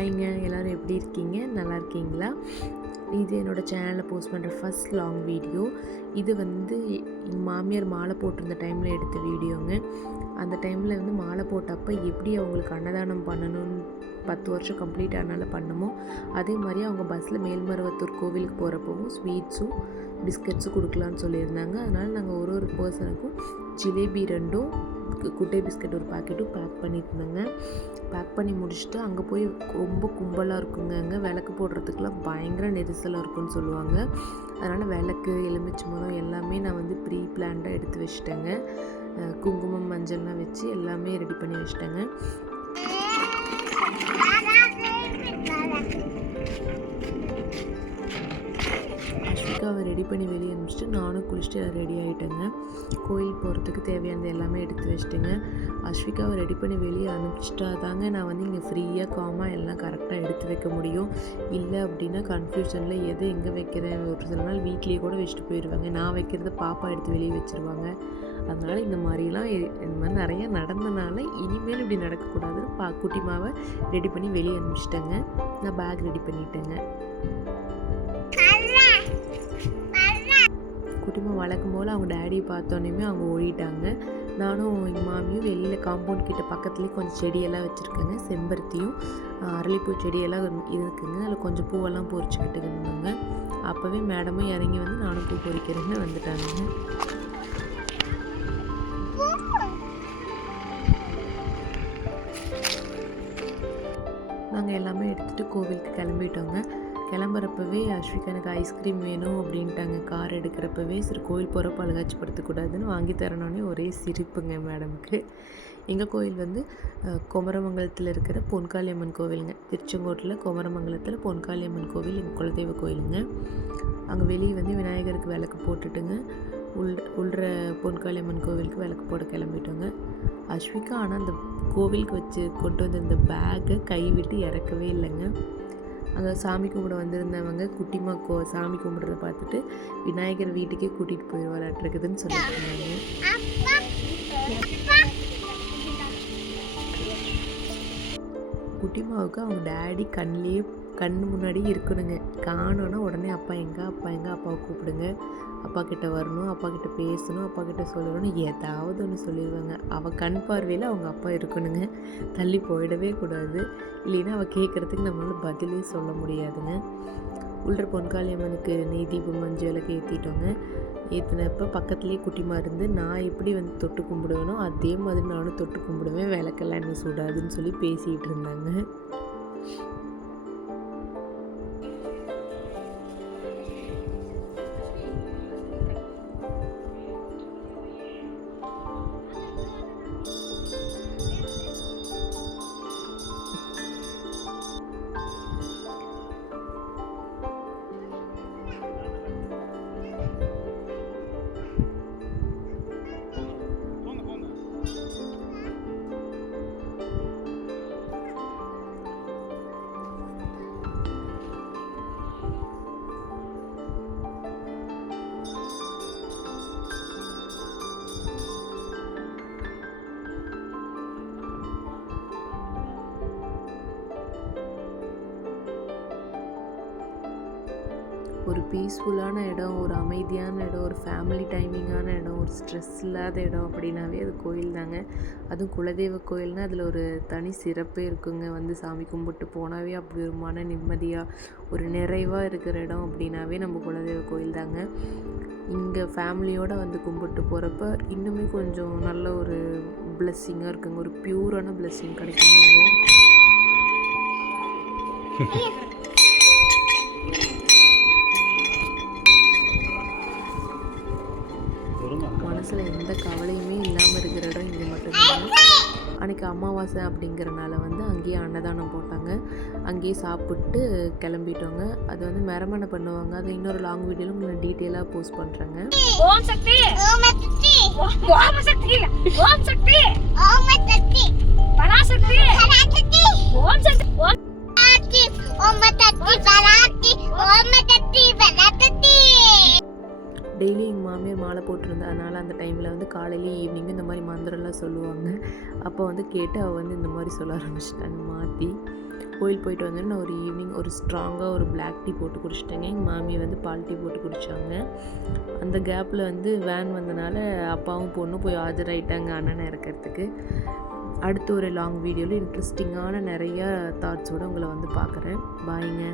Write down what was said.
ஹாய்ங்க, எல்லோரும் எப்படி இருக்கீங்க? நல்லா இருக்கீங்களா? இது என்னோடய சேனலில் போஸ்ட் பண்ணுற ஃபஸ்ட் லாங் வீடியோ. இது எங்கள் மாமியார் மாலை போட்டிருந்த டைமில் எடுத்த வீடியோங்க. அந்த டைமில் மாலை போட்டப்போ எப்படி அவங்களுக்கு அன்னதானம் பண்ணணும்னு 10 வருஷம் கம்ப்ளீட் ஆனால பண்ணுமோ, அதே மாதிரி அவங்க பஸ்ஸில் மேல்மருவத்தூர் கோவிலுக்கு போகிறப்பவும் ஸ்வீட்ஸும் பிஸ்கட்ஸும் கொடுக்கலான்னு சொல்லியிருந்தாங்க. அதனால் நாங்கள் ஒரு பர்சனுக்கும் ஜிலேபி 2 குட்டை பிஸ்கட் ஒரு பாக்கெட்டும் பேக் பண்ணியிருந்தேங்க. பேக் பண்ணி முடிச்சுட்டு அங்கே போய் ரொம்ப கும்பலாக இருக்குங்க. அங்கே விளக்கு போடுறதுக்கெலாம் பயங்கர நெரிசலாக இருக்குன்னு சொல்லுவாங்க. அதனால் விளக்கு, எலுமிச்சம்பழம் எல்லாமே நான் ப்ரீ பிளான்டாக எடுத்து வச்சுட்டேங்க. குங்குமம், மஞ்சள்லாம் வச்சு எல்லாமே ரெடி பண்ணி வச்சுட்டேங்க. அஸ்விகாவை ரெடி பண்ணி வெளியே அனுப்பிச்சிட்டு நானும் குளிச்சுட்டு ரெடி ஆகிட்டேங்க. கோயில் போகிறதுக்கு தேவையானது எல்லாமே எடுத்து வச்சுட்டேங்க. அஸ்விகாவை ரெடி பண்ணி வெளியே அனுப்பிச்சிட்டா தாங்க நான் இங்கே ஃப்ரீயாக காமாக எல்லாம் கரெக்டாக எடுத்து வைக்க முடியும். இல்லை அப்படின்னா கன்ஃபியூஷனில் எதை எங்கே வைக்கிறேன், ஒரு சில நாள் வீட்லேயே கூட வச்சுட்டு போயிடுவாங்க. நான் வைக்கிறத பாப்பா எடுத்து வெளியே வச்சுருவாங்க. அதனால் இந்த மாதிரி நிறையா நடந்தனால இனிமேல் இப்படி நடக்கக்கூடாதுன்னு குட்டிமாவை ரெடி பண்ணி வெளியே அனுப்பிச்சிட்டேங்க. நான் பேக் ரெடி பண்ணிட்டேங்க. குட்டிமா வழக்கம் போல் அவங்க டேடியை பார்த்தோன்னே அவங்க ஓடிட்டாங்க. நானும் எங்கள் மாமியும் வெளியில் காம்பவுண்ட் கிட்ட பக்கத்துலேயே கொஞ்சம் செடியெல்லாம் வச்சுருக்கேங்க. செம்பருத்தியும் அரளிப்பூ செடியெல்லாம் இருக்குங்க. அதில் கொஞ்சம் பூவெல்லாம் பொறிச்சிக்கிட்டு இருந்தாங்க. அப்போவே மேடமும் இறங்கி நானும் பூ பொறிக்கிறேன்னு வந்துட்டாங்க. நாங்கள் எல்லாமே எடுத்துகிட்டு கோவிலுக்கு கிளம்பிட்டோங்க. கிளம்புறப்பவே அஸ்விகா எனக்கு ஐஸ்கிரீம் வேணும் அப்படின்ட்டாங்க. கார் எடுக்கிறப்பவே சரி கோயில் போகிறப்ப அழுகாட்சிப்படுத்தக்கூடாதுன்னு வாங்கி தரணுன்னே ஒரே சிரிப்புங்க மேடமுக்கு. எங்கள் கோயில் குமரமங்கலத்தில் இருக்கிற பொன்காளியம்மன் கோவிலுங்க. திருச்செங்கோட்டில் குமரமங்கலத்தில் பொன்காளியம்மன் கோவில் எங்கள் குலதெய்வ கோயிலுங்க. அங்கே வெளியே விநாயகருக்கு விளக்கு போட்டுட்டுங்க உள்ற பொன்காளியம்மன் கோவிலுக்கு விளக்கு போட கிளம்பிட்டோங்க. அஸ்விகா ஆனால் அந்த கோவிலுக்கு வச்சு கொண்டு வந்திருந்த பேக்கை கைவிட்டு இறக்கவே இல்லைங்க. அங்கே சாமி கும்பிட வந்திருந்தவங்க குட்டிமா சாமி கும்பிட்றத பார்த்துட்டு விநாயகர் வீட்டுக்கே கூட்டிகிட்டு போயிடுவாராட்டுருக்குதுன்னு சொல்லிட்டு இருந்தாங்க. குட்டிமாவுக்கு அவங்க டேடி கண்ணு முன்னாடி இருக்கணுங்க. காணோன்னா உடனே அப்பா எங்கே அப்பாவை கூப்பிடுங்க, அப்பா கிட்ட வரணும், அப்பா கிட்ட பேசணும், அப்பா கிட்ட சொல்லணும்னு ஏதாவது ஒன்று சொல்லிடுவாங்க. அவள் கண் பார்வையில் அவங்க அப்பா இருக்கணுங்க. தள்ளி போயிடவே கூடாது. இல்லைன்னா அவள் கேட்குறதுக்கு நம்மளால் பதிலே சொல்ல முடியாதுங்க. உள்ள பொன்காளியம்மனுக்கு நெய் தீபம் மஞ்சள் விளக்கு ஏற்றிட்டோங்க. ஏற்றினப்போ பக்கத்துலேயே குட்டிமா இருந்து நான் எப்படி தொட்டு கும்பிடுவேனோ அதே மாதிரி நானும் தொட்டு கும்பிடுவேன், விளக்கெல்லாம் என்ன சுடாதுன்னு சொல்லி பேசிகிட்டு இருந்தாங்க. ஒரு பீஸ்ஃபுல்லான இடம், ஒரு அமைதியான இடம், ஒரு ஃபேமிலி டைமிங்கான இடம், ஒரு ஸ்ட்ரெஸ் இல்லாத இடம் அப்படின்னாவே அது கோயில் தாங்க. அதுவும் குலதெய்வ கோயில்னால் அதில் ஒரு தனி சிறப்பே இருக்குங்க. சாமி கும்பிட்டு போனாவே அப்படி ஒரு மன நிம்மதியாக ஒரு நிறைவாக இருக்கிற இடம் அப்படின்னாவே நம்ம குலதெய்வ கோயில் தாங்க. இங்கே ஃபேமிலியோடு கும்பிட்டு போகிறப்ப இன்னுமே கொஞ்சம் நல்ல ஒரு பிளெஸ்ஸிங்காக இருக்குங்க. ஒரு பியூரான பிளெஸ்ஸிங் கிடைக்குங்க. மனசில் எந்த கவலையுமே இல்லாமல் இருக்கிற இடம் இங்கே மட்டும்தான். அன்றைக்கி அமாவாசை அப்படிங்கிறனால அங்கேயே அன்னதானம் போட்டாங்க. அங்கேயே சாப்பிட்டு கிளம்பிட்டோங்க. அது மெரமனை பண்ணுவாங்க. அது இன்னொரு லாங் வீடியோவில் உங்களுக்கு டீட்டெயிலாக போஸ்ட் பண்ணுறேங்க. ஓம் சக்தி, ஓம் சக்தி, ஓம் சக்தி, ஓம் சக்தி, ஓம் சக்தி, பராசக்தி, பராசக்தி, ஓம் சக்தி, ஓம் சக்தி, ஓம் சக்தி, பராசக்தி, ஓம் சக்தி, பராசக்தி. டெய்லி எங்கள் மாமியார் மாலை போட்டிருந்ததுனால அந்த டைமில் காலையிலேயும் ஈவினிங்கும் இந்த மாதிரி மந்திரம்லாம் சொல்லுவாங்க. அப்போ கேட்டு அவள் இந்த மாதிரி சொல்ல ஆரம்பிச்சிட்டாங்க மாற்றி. கோயில் போயிட்டு வந்தோன்னே நான் ஒரு ஈவினிங் ஒரு ஸ்ட்ராங்காக ஒரு பிளாக் டீ போட்டு குடிச்சிட்டேங்க. எங்கள் மாமி வந்து பால் டீ போட்டு குடித்தாங்க. அந்த கேப்பில் வந்து வேன் வந்தனால அப்பாவும் பொண்ணும் போய் ஆஜராயிட்டாங்க அண்ணனை இறக்கிறதுக்கு. அடுத்து ஒரு லாங் வீடியோவில் இன்ட்ரெஸ்டிங்கான நிறையா தாட்ஸோடு உங்களை வந்து பார்க்குறேன். பாய்ங்க.